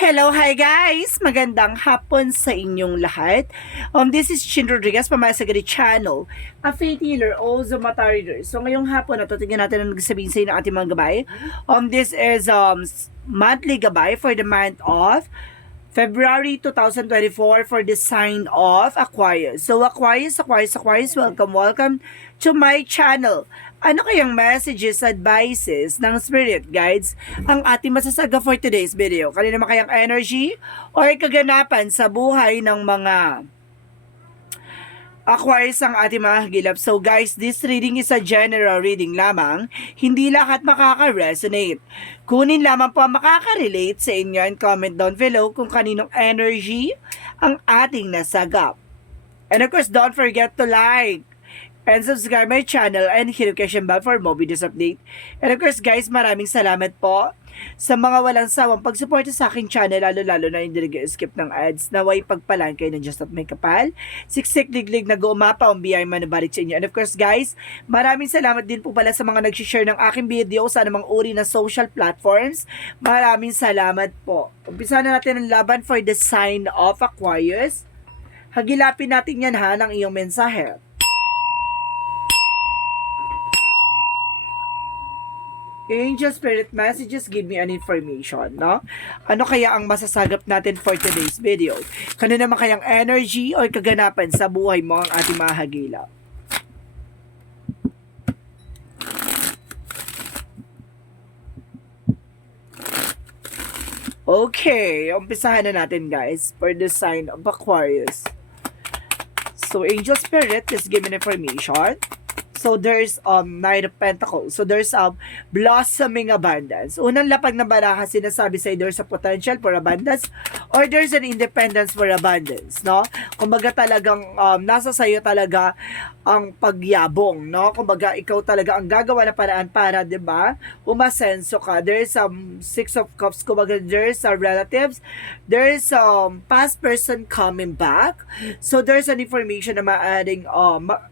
Hello, hi guys! Magandang hapon sa inyong lahat. This is Chin Rodriguez, Pamasagari Channel, a faith healer, also mata reader. So ngayong hapon na tingnan natin ang nagsasabihin sa inyo ng ating mga gabay. This is monthly gabay for the month of February 2024 for the sign of Aquarius. So Aquarius, welcome to my channel. Ano kayang messages, advices ng spirit guides ang ating masasaga for today's video? Kanina naman kayang energy or kaganapan sa buhay ng mga Aquarius ang ating mga hagilap. So guys, this reading is a general reading lamang. Hindi lahat makaka-resonate. Kunin lamang po ang makaka-relate sa inyo and comment down below kung kaninong energy ang ating nasagap. And of course, don't forget to like and subscribe my channel and hit notification bell for more videos update. And of course guys, maraming salamat po sa mga walang sawang pagsuporta sa aking channel, lalo-lalo na hindi nag-skip ng ads. Naway pagpalaan kayo ng Diyos at may kapal. Siksik, liglig, nag-uumapa, ang biyay manabalik sa inyo. And of course guys, maraming salamat din po pala sa mga nag-share ng aking video sa anumang uri na social platforms. Maraming salamat po. Umpisa na natin ang laban for the sign of Aquarius. Hagilapin natin yan ha ng iyong mensahe. Angel Spirit Messages, give me an information, no? Ano kaya ang masasagap natin for today's video? Kano naman kayang energy o kaganapan sa buhay mo ang ating mga hagila? Okay, umpisahan na natin guys for the sign of Aquarius. So, Angel Spirit, just give me an information. So there's Knight of Pentacles. So there's blossoming abundance. Unang lapag na baraha sinasabi sa there's a potential for abundance or there's an independence for abundance, no? Kumbaga talagang nasa sayo talaga ang pagyabong, no? Kumbaga ikaw talaga ang gagawa ng paraan para, 'di ba? Umasenso ka. There's Six of Cups, kumbaga there's relatives, there's past person coming back. So there's an information na maaring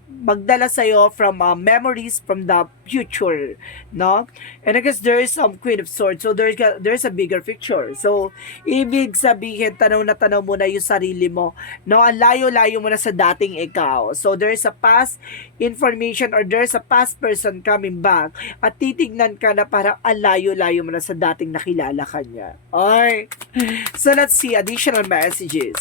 magdala sa'yo from memories from the future, no? And I guess there is Queen of Swords, so there's a bigger picture. So, ibig sabihin, tanaw na tanaw mo na yung sarili mo, no? Ang layo-layo mo na sa dating ikaw. So, there's a past information or there's a past person coming back at titignan ka na parang ang layo-layo mo na sa dating nakilala ka niya. Alright. So, let's see additional messages.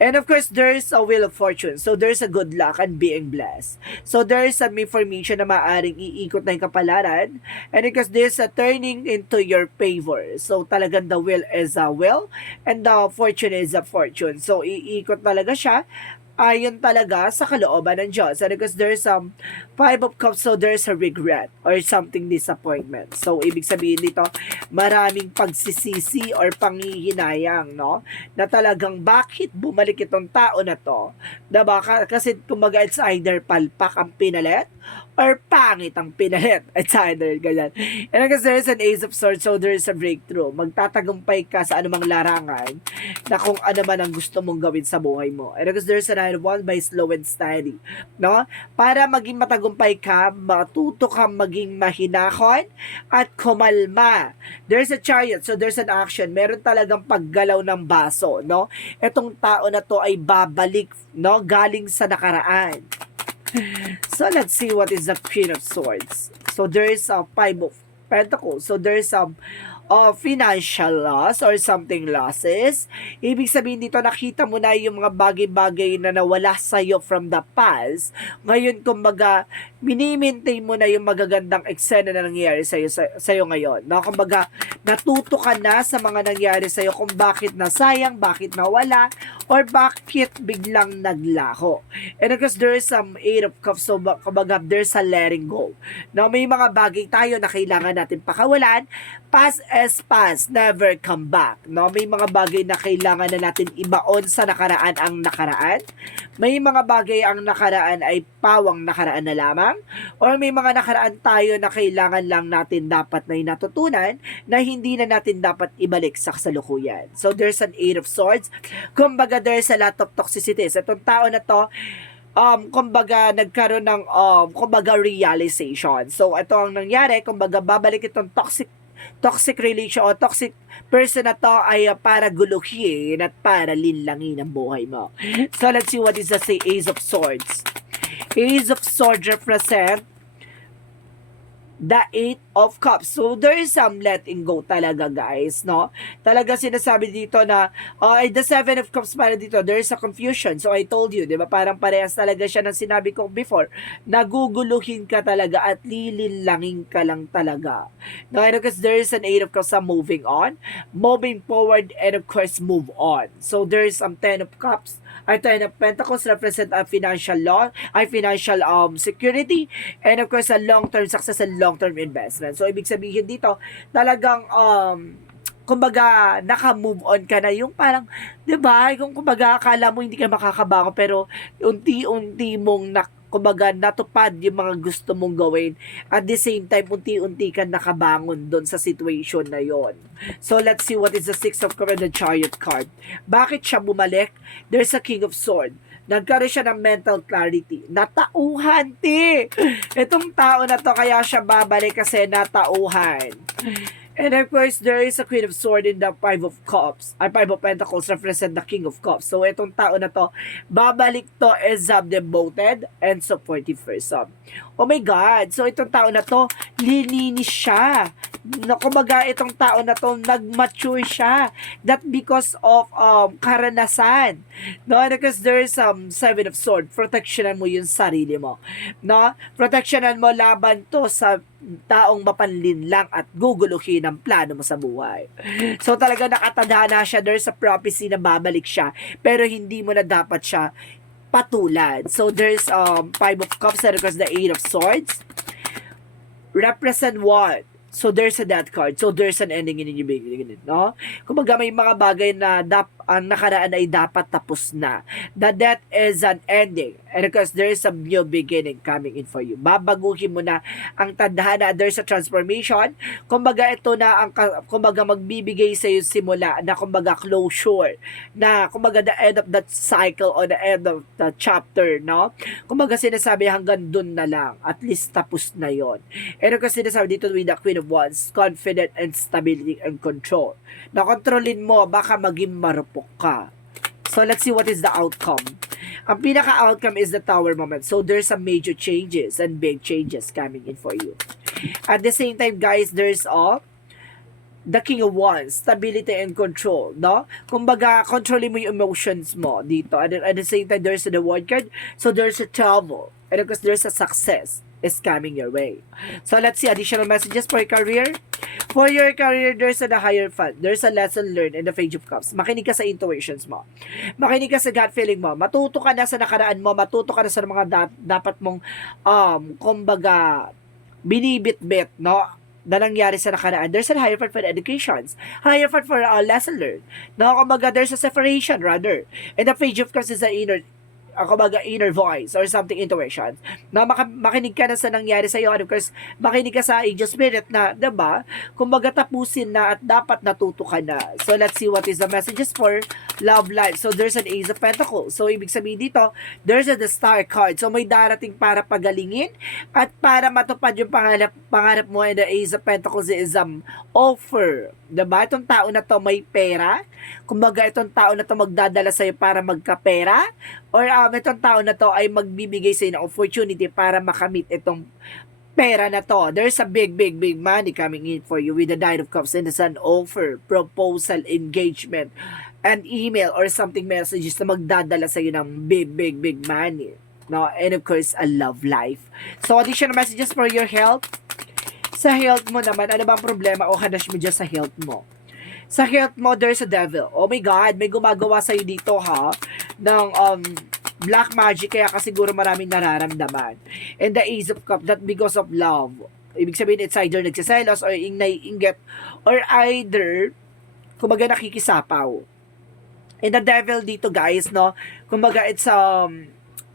And of course, there's a wheel of fortune. So, there's a good luck and being blessed. So, there's some information na maaaring iikot na yung kapalaran. And because there's a turning into your favor. So, talagang the wheel is a wheel and the fortune is a fortune. So, iikot talaga siya ayon talaga sa kalooban ng Diyos. And because there's Five of Cups, so there's a regret or something disappointment. So, ibig sabihin dito, maraming pagsisisi or panghihinayang, no? Na talagang bakit bumalik itong tao na to? Diba? Kasi kumbaga it's either palpak ang pinalit or pangit ang pinalit. It's either ganyan. And because there's an Ace of Swords, so there's a breakthrough. Magtatagumpay ka sa anumang larangan na kung ano man ang gusto mong gawin sa buhay mo. And because there's a Nine of Wands by slow and steady. No? Para maging matagumpay ka, matuto kang maging mahinahon at kumalma. There's a Chariot, so there's an action. Meron talagang paggalaw ng baso, no? Etong tao na to ay babalik, no? Galing sa nakaraan. So, let's see what is the Queen of Swords. So, there is a Five of Pentacles. So, there is financial loss or something losses. Ibig sabihin dito, nakita mo na yung mga bagay-bagay na nawala sa'yo from the past. Ngayon, kumbaga, mini-maintain mo na yung magagandang eksena na nangyayari sa'yo ngayon. No? Kumbaga, natuto ka na sa mga nangyari sa'yo kung bakit nasayang, bakit nawala, or bakit biglang naglaho. And of course, there is some Eight of Cups, so kumbaga, there's a letting go. No? May mga bagay tayo na kailangan natin pakawalan. Past as past, never come back. No? May mga bagay na kailangan na natin ibaon sa nakaraan ang nakaraan. May mga bagay ang nakaraan ay pawang nakaraan na lamang. Or may mga nakaraan tayo na kailangan lang natin dapat na natutunan na hindi na natin dapat ibalik sa kasalukuyan. So, there's an Eight of Swords. Kumbaga, there's a lot of toxicities. Itong tao na to, kumbaga nagkaroon ng kumbaga realization. So ito ang nangyari, kumbaga babalik itong toxic toxic relation o toxic person na to ay para guluhin at para linlangin ang buhay mo. So let's see what is the Ace of Swords. Ace of Swords represent the Eight of Cups. So, there is some letting go talaga, guys, no? Talaga sinasabi dito na, the Seven of Cups para dito, there is a confusion. So, I told you, di ba? Parang parehas talaga siya ng sinabi ko before. Naguguluhin ka talaga at lilinlangin ka lang talaga. No, and because there is an Eight of Cups na moving on, moving forward, and of course, move on. So, there is some Ten of Cups, or Ten of Pentacles represent a financial law, financial security, and of course, a long-term success and long-term investment. So, ibig sabihin dito, talagang, kumbaga, naka-move on ka na yung parang, di ba, kung kumbaga, akala mo hindi ka makakabango, pero unti-unti mong kumbaga, natupad yung mga gusto mong gawin. At the same time, unti-unti ka nakabangon doon sa situation na yon. So, let's see what is the Six of Cups and the Chariot card. Bakit siya bumalik? There's a King of Swords. Nagkaroon siya ng mental clarity. Natauhan, ti! Itong tao na to, kaya siya babalik kasi natauhan. And of course, there is a Queen of Swords in the Five of Cups. Five of Pentacles represent the King of Cups. So, itong tao na to, babalik to as devoted and supportive person. Oh my God! So, itong tao na to, lininis siya. Kumbaga, itong tao na to, nag-mature siya. That because of karanasan. No? Because there is Seven of Swords. Protectionan mo yung sarili mo. No? Protectionan mo laban to sa taong mapanlinlang at guguluhin ang plano mo sa buhay. So talaga nakatadhana siya, there's a prophecy na babalik siya, pero hindi mo na dapat siya patulad. So there's Five of Cups that requires the Eight of Swords. Represent what? So there's a death card. So there's an ending in your beginning, no? Kumbaga may mga bagay na ang nakaraan ay dapat tapos na. The death is an ending. And because there is a new beginning coming in for you. Babaguhin mo na ang tadhana. There's a transformation. Kumbaga ito na ang kumbaga magbibigay sa iyo simula na kumbaga closure. Na kumbaga the end of that cycle or the end of the chapter, no? Kumbaga sinasabi hanggang dun na lang. At least tapos na yon. And because sinasabi dito with the Queen of Wands, confident and stability and control. Nakontrolin mo, baka maging marupok ka. So, let's see what is the outcome. Ang pinaka-outcome is the Tower moment. So, there's some major changes and big changes coming in for you. At the same time, guys, there's the King of Wands, stability and control, no? Kumbaga, controlling mo yung emotions mo dito. At the same time, there's the World card. So, there's a travel. And of course, there's a success is coming your way. So, let's see additional messages for your career. For your career, there's a higher fun. There's a lesson learned in the Page of Cups. Makinig ka sa intuitions mo. Makinig ka sa gut feeling mo. Matuto ka na sa nakaraan mo. Matuto ka na sa mga dapat mong, kumbaga, binibit-bit, no? Na nangyari sa nakaraan. There's a higher fun for educations. Higher fun for lesson learned. No? Kumbaga, there's a separation, rather. And the Page of Cups is the inner voice or something intuition na makinig ka na sa nangyari sa iyo, and of course makinig ka sa angel spirit na, diba, kumbaga tapusin na at dapat natuto ka na. So let's see what is the messages for love life. So there's an Ace of Pentacles. So ibig sabihin dito, there's the Star card. So may darating para pagalingin at para matupad yung pangarap mo. And the Ace of Pentacles is offer. Diba? Itong tao na to may pera. Kumbaga itong tao na to magdadala sa'yo para magkapera. Or itong tao na to ay magbibigay sa'yo ng opportunity para makamit itong pera na to. There's a big money coming in for you with the Nine of Cups and it's an offer, proposal, engagement, an email or something messages na magdadala sa'yo ng big money. No? And of course, a love life. So additional messages for your health. Sa health mo naman, ano bang problema o hanash mo dyan sa health mo? Sa health mo, there's a devil. Oh my God, may gumagawa sa'yo dito, ha? Ng black magic, kaya ka siguro maraming nararamdaman. And the Ace of Cups, that because of love. Ibig sabihin, it's either nagsiselos or naiinggit or either, kumbaga nakikisapaw. And the devil dito, guys, no? Kumbaga, it's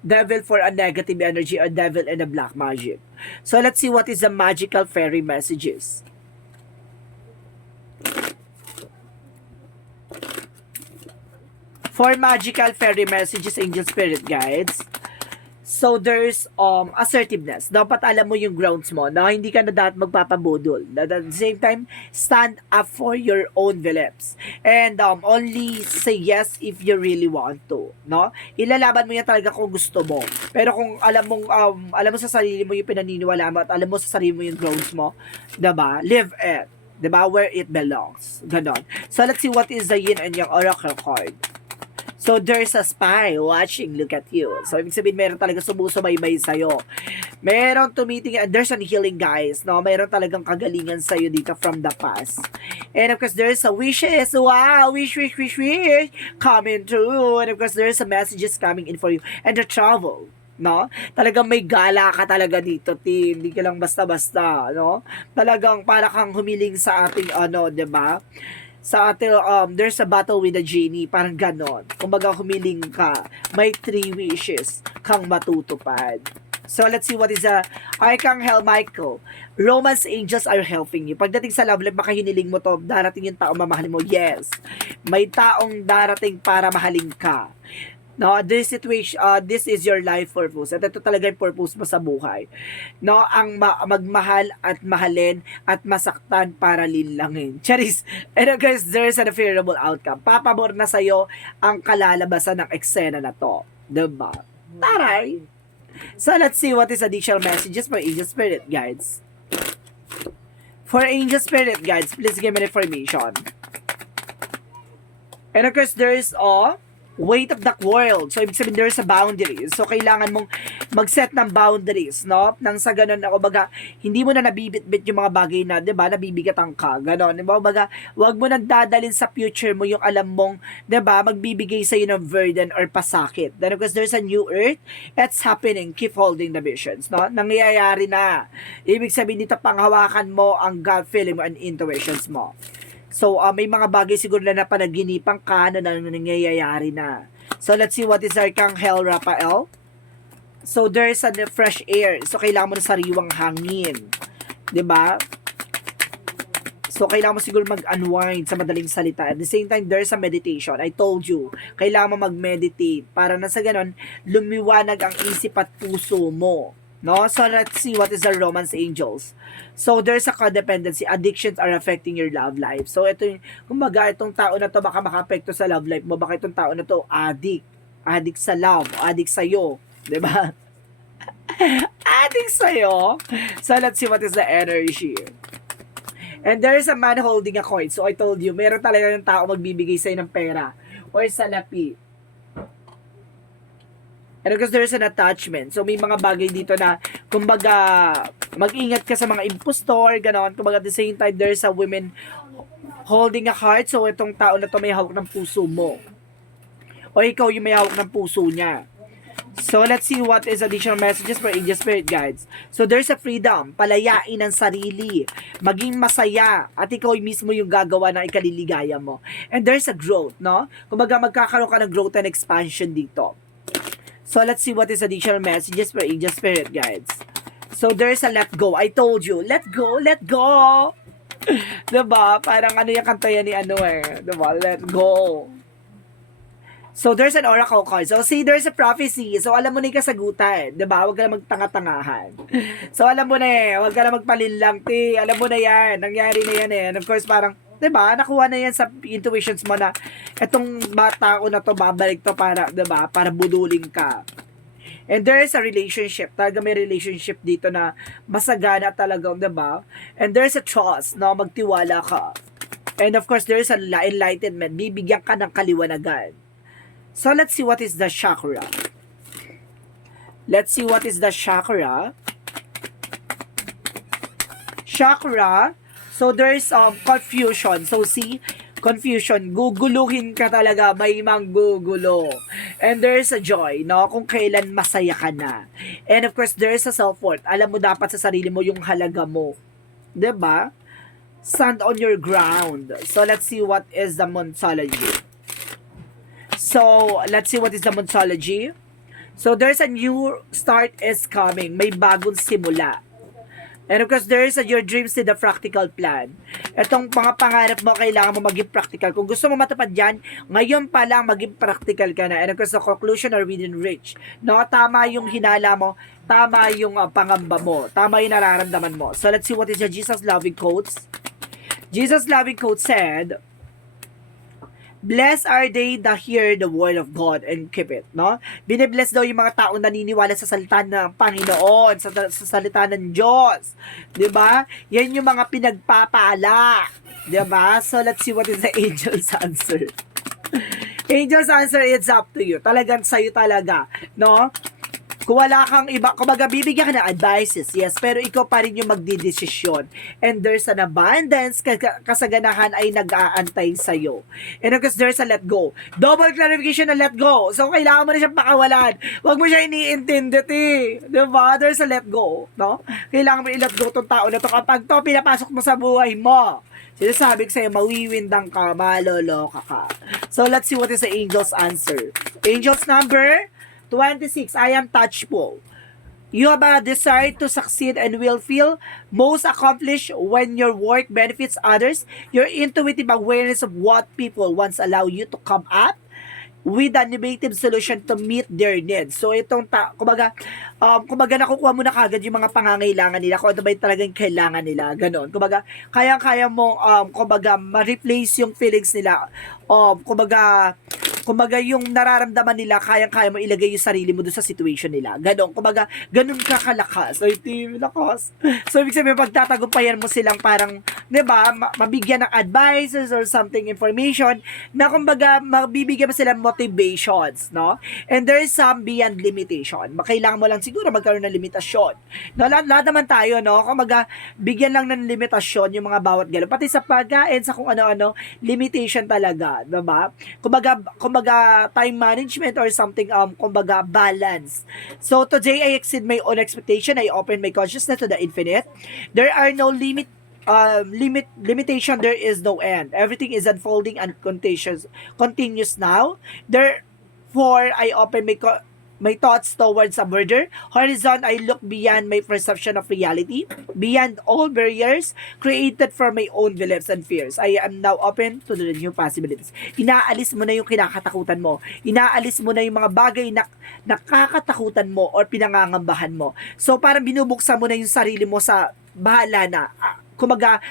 devil for a negative energy or devil and a black magic. So let's see what is the magical fairy messages. For magical fairy messages, angel spirit guides. So there's assertiveness. Dapat alam mo yung grounds mo na hindi ka na dapat magpapabudol. At the same time, stand up for your own beliefs. And only say yes if you really want to, no? Ilalaban mo yan talaga kung gusto mo. Pero kung alam mo sa sarili mo yung pinaniniwala mo at alam mo sa sarili mo yung grounds mo, 'di ba? Live it. 'Di ba? Where it belongs. Ganon. So let's see what is the yin and yang oracle card. So, there's a spy watching, look at you. So, ibig sabihin, meron talaga sumusubaybay sa'yo. Meron tumitingin, and there's an healing, guys, no? Meron talagang kagalingan sa'yo dito from the past. And of course, there's a wishes, wow, wish, coming true. And of course, there's a messages coming in for you. And the travel, no? Talagang may gala ka talaga dito, Tin. Hindi ka lang basta-basta, no? Talagang para kang humiling sa ating, 'di ba? Sa ating, there's a battle with the genie, parang ganon. Kumbaga, humiling ka, may 3 wishes kang matutupad. So, let's see what is Archangel Michael. Romance angels are helping you. Pagdating sa love life, makahiniling mo to, darating yung tao mamahalin mo. Yes. May taong darating para mahalin ka. No, this situation, this is your life purpose. At ito talaga yung purpose mo sa buhay. No, ang magmahal at mahalin at masaktan para linlangin. Charis. And guys, there's an unfavorable outcome. Papabor na sa'yo ang kalalabasan ng eksena na to. Diba? Taray! So, let's see what is additional messages for Angel Spirit Guides. For Angel Spirit Guides, please give me information. And of course, there's weight of the world. So, ibig sabihin, there's a boundaries. So, kailangan mong mag-set ng boundaries, no? Nang sa ganun, baga, hindi mo na nabibit-bit yung mga bagay na, di ba, nabibigatan ka, gano'n. Di ba, baga, wag mo nang dadalin sa future mo yung alam mong, di ba, magbibigay sa'yo ng burden or pasakit. Then, because there's a new earth, it's happening. Keep holding the visions, no? Nangyayari na. Ibig sabihin, dito, panghawakan mo ang gut feeling mo and intuitions mo. So, may mga bagay siguro na napanaginipan ka na nangyayari na. So, let's see what is Archangel Raphael. So, there's a fresh air. So, kailangan mo ng sariwang hangin. 'Di ba? So, kailangan mo siguro mag-unwind sa madaling salita. At the same time, there's a meditation. I told you, kailangan mo mag-meditate para na sa ganon, lumiwanag ang isip at puso mo. No? So, let's see what is the romance angels. So, there's a codependency. Addictions are affecting your love life. So, ito yung, kumbaga, itong tao na to baka maka-apekto sa love life mo. Baka itong tao na to, addict. Addict sa love. Addict sa'yo. Diba? Addict sa'yo. So, let's see what is the energy. And there's a man holding a coin. So, I told you, meron talaga yung tao magbibigay sa'yo ng pera or salapi. And because there's an attachment. So, may mga bagay dito na, kumbaga, mag-ingat ka sa mga impostor, gano'n. Kumbaga, at the same time, there's a woman holding a heart. So, itong tao na to may hawak ng puso mo. O ikaw yung may hawak ng puso niya. So, let's see what is additional messages for Angel Spirit Guides. So, there's a freedom. Palayain ang sarili. Maging masaya. At ikaw mismo yung gagawa ng ikaliligaya mo. And there's a growth, no? Kumbaga, magkakaroon ka ng growth and expansion dito. So, let's see what is additional messages for Angel Spirit Guides. So, there's a let go. I told you, let go, let go. Diba? Parang ano yung kanta yan ni Diba? Let go. So, there's an oracle card. So, see, there's a prophecy. So, alam mo na yung kasagutan. Diba? Huwag ka na magtanga-tangahan. So, alam mo na huwag ka na magpalinlang, alam mo na yan. Nangyari na yan And of course, parang, diba? Nakuha na yan sa intuitions mo na etong bata ko na to, babalik to para, diba? Para buduling ka. And there is a relationship. Talaga may relationship dito na masagana talaga, diba? And there's a trust, no? Magtiwala ka. And of course, there's a enlightenment. Bibigyan ka ng kaliwanagan. So, let's see what is the chakra. Let's see what is the chakra. Chakra. So, there's confusion. So, see, confusion. Guguluhin ka talaga. May manggugulo. And there's a joy, no? Kung kailan masaya ka na. And of course, there's a self-worth. Alam mo dapat sa sarili mo yung halaga mo. 'Di ba? Stand on your ground. So, let's see what is the Monsology. So, let's see what is the Monsology. So, there's a new start is coming. May bagong simula. And of course, there is your dreams to the practical plan. Itong mga pangarap mo, kailangan mo maging practical. Kung gusto mo matupad yan, ngayon pa lang maging practical ka na. And of course, the conclusion are within reach. No, tama yung hinala mo, tama yung pangamba mo, tama yung nararamdaman mo. So let's see what is the Jesus loving quotes. Jesus loving quote said, "Blessed are they that hear the word of God and keep it." No? Binibless daw yung mga taong naniniwala sa salita ng Panginoon, sa salita ng Diyos. 'Di ba? Yan yung mga pinagpapala. 'Di ba? So let's see what is the angel's answer. Angel's answer, it's up to you. Talagang sa'yo talaga. No? Kung wala kang iba, kumbaga bibigyan ka ng advices, yes, pero ikaw pa rin yung magdidesisyon. And there's an abundance, kasaganahan ay nag-aantay sa'yo. And of course, there's a let go. Double clarification na let go. So, kailangan mo na siyang pakawalan. Huwag mo siya iniintindi, diba? There's a let go, no? Kailangan mo i-let go tong tao na to. Kapag to, pinapasok mo sa buhay mo, sinasabi ko sa'yo, mawiwindang ka, maloloka ka. So, let's see what is the angel's answer. Angel's number 26, I am touchful. You have a desire to succeed and will feel most accomplished when your work benefits others. Your intuitive awareness of what people once allow you to come up with an innovative solution to meet their needs. So itong kumbaga nakukuha mo na kagad yung mga pangangailangan nila, kung ano ba yung talagang kailangan nila, ganon. Kumbaga kaya mo kumbaga ma-replace yung feelings nila. Kumbaga yung nararamdaman nila, kaya mo ilagay yung sarili mo doon sa situation nila. Ganon. Kumbaga, ganon ka kalakas. Ay, team, lakas. So, ibig sabihin, pagtatagumpayan mo silang parang, di ba, mabigyan ng advices or something, information, na kumbaga, mabibigyan mo silang motivations, no? And there is some beyond limitation. Kailangan mo lang siguro magkaroon ng limitasyon. No, lahat naman tayo, no? Kumbaga, bigyan lang ng limitasyon yung mga bawat gano'n. Pati sa pagkain, sa kung ano-ano, limitation talaga, di ba? Kumbaga time management or something, kumbaga balance. So today I exceed my own expectation. I open my consciousness to the infinite. There are no limitation. There is no end. Everything is unfolding and continuous now. Therefore I open my thoughts towards a border horizon. I look beyond my perception of reality, beyond all barriers created for my own beliefs and fears. I am now open to the new possibilities. Inaalis mo na yung kinakatakutan mo. Inaalis mo na yung mga bagay na nakakatakutan mo or pinangangambahan mo. So parang binubuksan mo na yung sarili mo sa bahala na. Kumbaga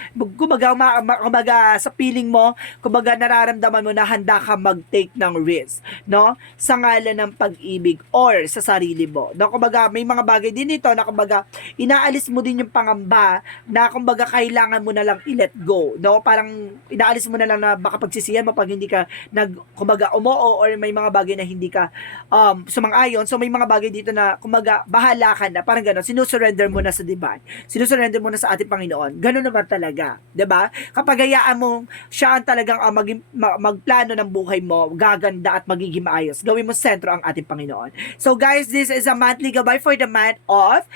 sa feeling mo, kumbaga nararamdaman mo na handa ka mag-take ng risk, no? Sa ngalan ng pag-ibig or sa sarili mo. No, kumbaga may mga bagay din dito na kumbaga inaalis mo din yung pangamba na kumbaga kailangan mo na lang i-let go, no? Parang inaalis mo na lang na baka pagsisihan mo pag hindi ka kumbaga umoo or may mga bagay na hindi ka sumang-ayon. So may mga bagay dito na kumbaga bahala ka na, parang gano'n, sinusurrender mo na sa divine. Sinusurrender mo na sa ating Panginoon. Ganun naman talaga, 'di ba? Kapag hayaan mo siya ang talagang magplano ng buhay mo, gaganda at magiging maayos. Gawin mo sentro ang ating Panginoon. So guys, this is a monthly gabay for the month of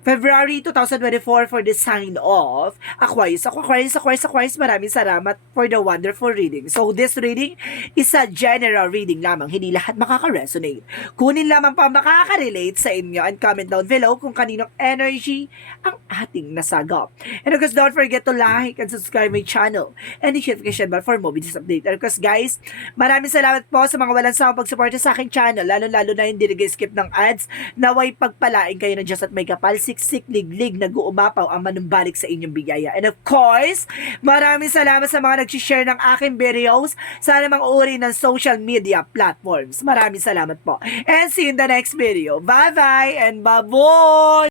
February 2024 for the sign of Aquarius. Aquarius, maraming salamat for the wonderful reading. So this reading is a general reading lamang. Hindi lahat makaka-resonate. Kunin lamang pa makaka-relate sa inyo and comment down below kung kaninong energy ang ating nasagap. And of course, don't forget to like and subscribe my channel and the notification bell for more videos update. And of course, guys, maraming salamat po sa mga walang sawang pagsuporta sa aking channel, lalo-lalo na hindi nag-skip ng ads. Naway pagpalain kayo ng Diyos at may kapal, siksik, liglig, nag-uumapaw ang manumbalik sa inyong biyaya. And of course, maraming salamat sa mga nag-share ng aking videos sa namang uri ng social media platforms. Maraming salamat po. And see you in the next video. Bye-bye and bye-bye!